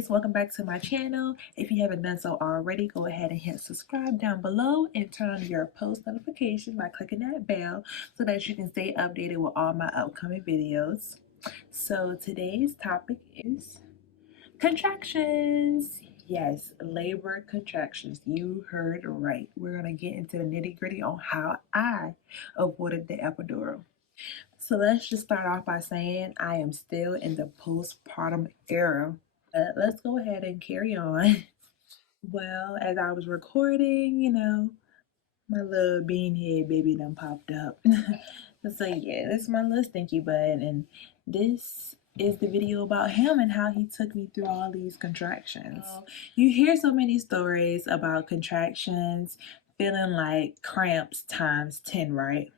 guys, welcome back to my channel. If you haven't done so already, go ahead and hit subscribe down below and turn on your post notification by clicking that bell so that you can stay updated with all my upcoming videos. So today's topic is contractions. Yes, labor contractions. You heard right. We're going to get into the nitty-gritty on how I avoided the epidural. So let's just start off by saying I am still in the postpartum era. Let's go ahead and carry on. Well, as I was recording, my little beanhead baby done popped up. So yeah, this is my little stinky bud, and this is the video about him and how he took me through all these contractions. You hear so many stories about contractions feeling like cramps times 10, right?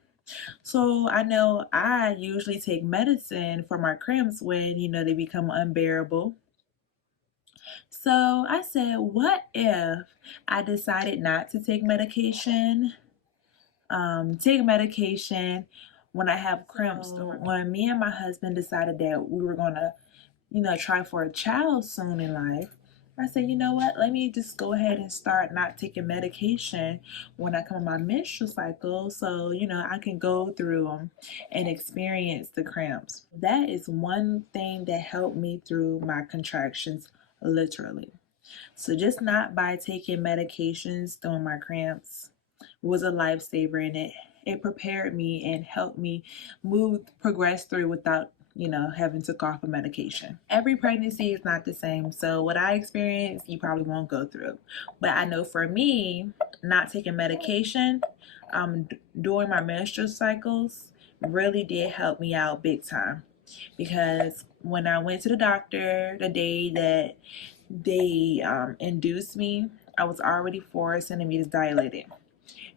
So I know I usually take medicine for my cramps when, they become unbearable. So I said, what if I decided not to take medication? When I have cramps. When me and my husband decided that we were gonna, try for a child soon in life, I said, you know what? Let me just go ahead and start not taking medication when I come on my menstrual cycle, so I can go through them and experience the cramps. That is one thing that helped me through my contractions, literally. So just not by taking medications during my cramps was a lifesaver, and it prepared me and helped me progress through without having to cough a medication. Every pregnancy is not the same, so what I experienced you probably won't go through, but I know for me, not taking medication during my menstrual cycles really did help me out big time, because when I went to the doctor the day that they induced me, I was already 4 centimeters dilated.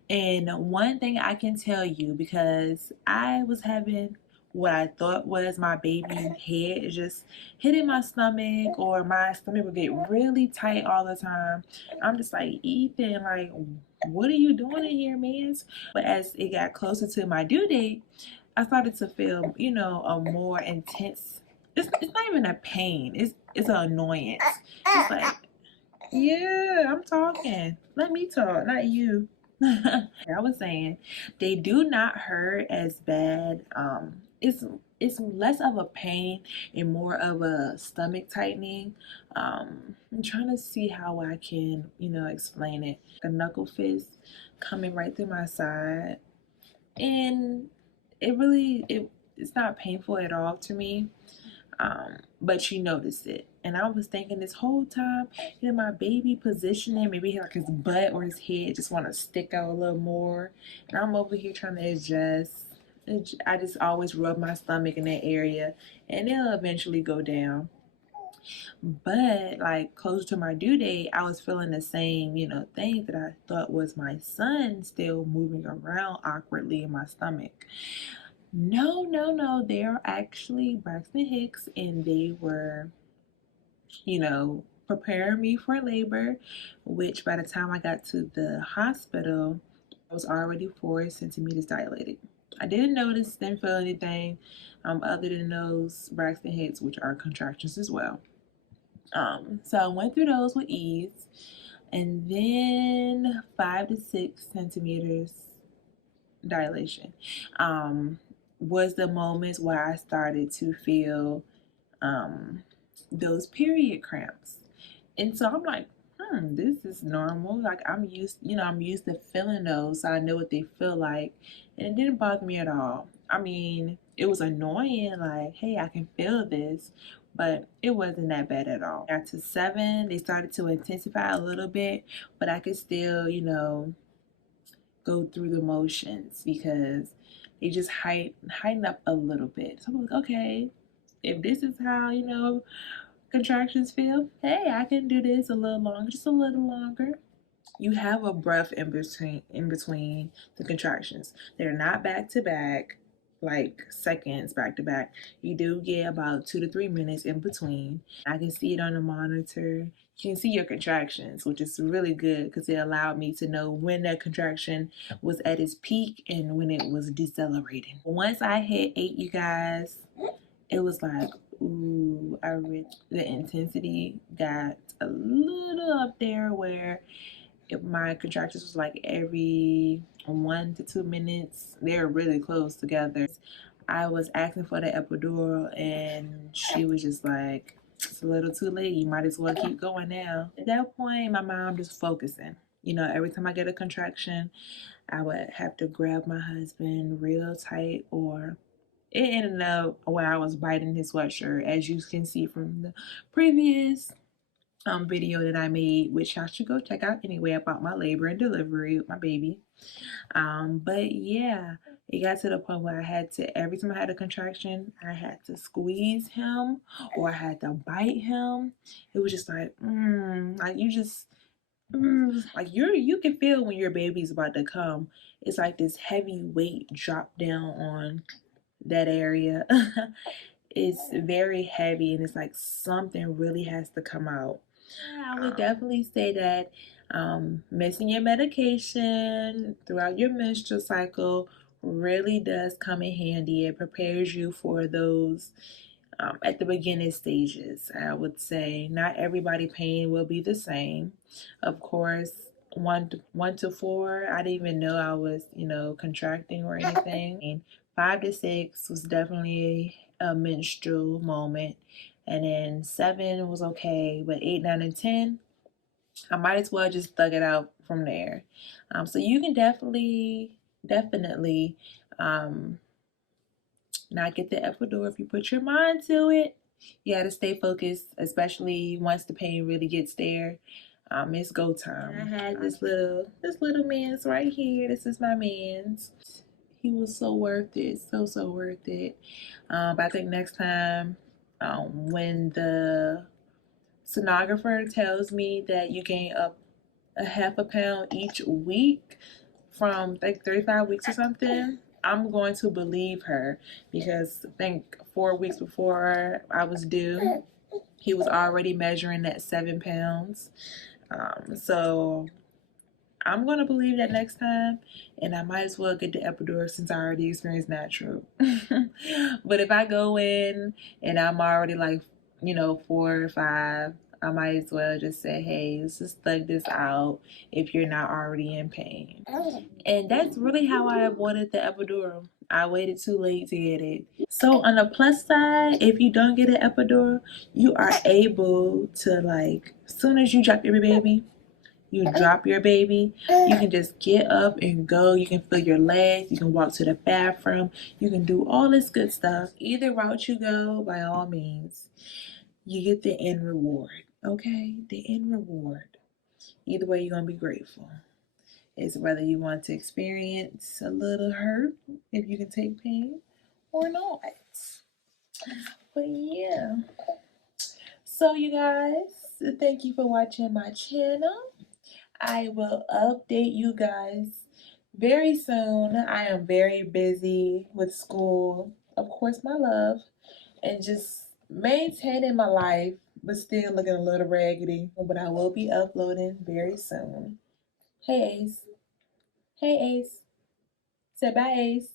And one thing I can tell you, because I was having what I thought was my baby head just hitting my stomach, or my stomach would get really tight all the time. I'm just like, Ethan, like, what are you doing in here, man? But as it got closer to my due date, I started to feel, a more intense, it's not even a pain, it's an annoyance. It's like, yeah, I'm talking. Let me talk, not you. I was saying they do not hurt as bad. It's less of a pain and more of a stomach tightening. I'm trying to see how I can, explain it. A knuckle fist coming right through my side, and it's not painful at all to me. But you noticed it, and I was thinking this whole time, my baby positioning, maybe like his butt or his head just want to stick out a little more, and I'm over here trying to adjust. I just always rub my stomach in that area, and it'll eventually go down. But like close to my due date, I was feeling the same, thing that I thought was my son still moving around awkwardly in my stomach. No, they're actually Braxton Hicks, and they were, preparing me for labor, which by the time I got to the hospital, I was already 4 centimeters dilated. I didn't notice, didn't feel anything other than those Braxton Hicks, which are contractions as well. So I went through those with ease, and then 5 to 6 centimeters dilation was the moments where I started to feel those period cramps. And so I'm like, this is normal. Like I'm used to feeling those, so I know what they feel like. And it didn't bother me at all. I mean, it was annoying, like, hey, I can feel this, but it wasn't that bad at all. After 7, they started to intensify a little bit, but I could still, go through the motions because they just heighten up a little bit. So I'm like, okay, if this is how, contractions feel, hey, I can do this a little longer, just a little longer. You have a breath in between the contractions. They're not back to back, like seconds back to back. You do get about 2 to 3 minutes in between. I can see it on the monitor. You can see your contractions, which is really good because it allowed me to know when that contraction was at its peak and when it was decelerating. Once I hit 8, you guys, it was like, ooh, the intensity got a little up there where if my contractions was like every 1 to 2 minutes. They were really close together. I was asking for the epidural, and she was just like, it's a little too late. You might as well keep going now. At that point, my mom just focusing. Every time I get a contraction, I would have to grab my husband real tight, or it ended up where I was biting his sweatshirt, as you can see from the previous video that I made, which I should go check out anyway, about my labor and delivery with my baby. But yeah, it got to the point where I had to, every time I had a contraction, I had to squeeze him or I had to bite him. It was just like, like you just, like you can feel when your baby's about to come. It's like this heavy weight drop down on that area. It's very heavy, and it's like something really has to come out. I would definitely say that missing your medication throughout your menstrual cycle really does come in handy. It prepares you for those at the beginning stages. I would say not everybody pain will be the same. Of course, one to four, I didn't even know I was, contracting or anything. 5 to 6 was definitely a menstrual moment, and then 7 was okay, but 8, 9, and 10, I might as well just thug it out from there. So you can definitely not get the epidural if you put your mind to it. You gotta stay focused, especially once the pain really gets there. It's go time. I had this little man's right here. This is my man's. He was so worth it, so worth it. But I think next time, when the sonographer tells me that you gain up a half a pound each week from like 35 weeks or something, I'm going to believe her, because I think 4 weeks before I was due, he was already measuring at 7 pounds. So I'm going to believe that next time, and I might as well get the epidural since I already experienced natural. But if I go in and I'm already like, 4 or 5, I might as well just say, hey, let's just thug this out if you're not already in pain. And that's really how I avoided the epidural. I waited too late to get it. So on the plus side, if you don't get an epidural, you are able to, like, as soon as you drop your baby, you can just get up and go. You can feel your legs. You can walk to the bathroom. You can do all this good stuff. Either route you go, by all means, you get the end reward. Okay? The end reward. Either way, you're going to be grateful. It's whether you want to experience a little hurt, if you can take pain, or not. But yeah. So you guys, thank you for watching my channel. I will update you guys very soon. I am very busy with school, of course, my love, and just maintaining my life, but still looking a little raggedy. But I will be uploading very soon. Hey Ace. Hey Ace. Say bye Ace.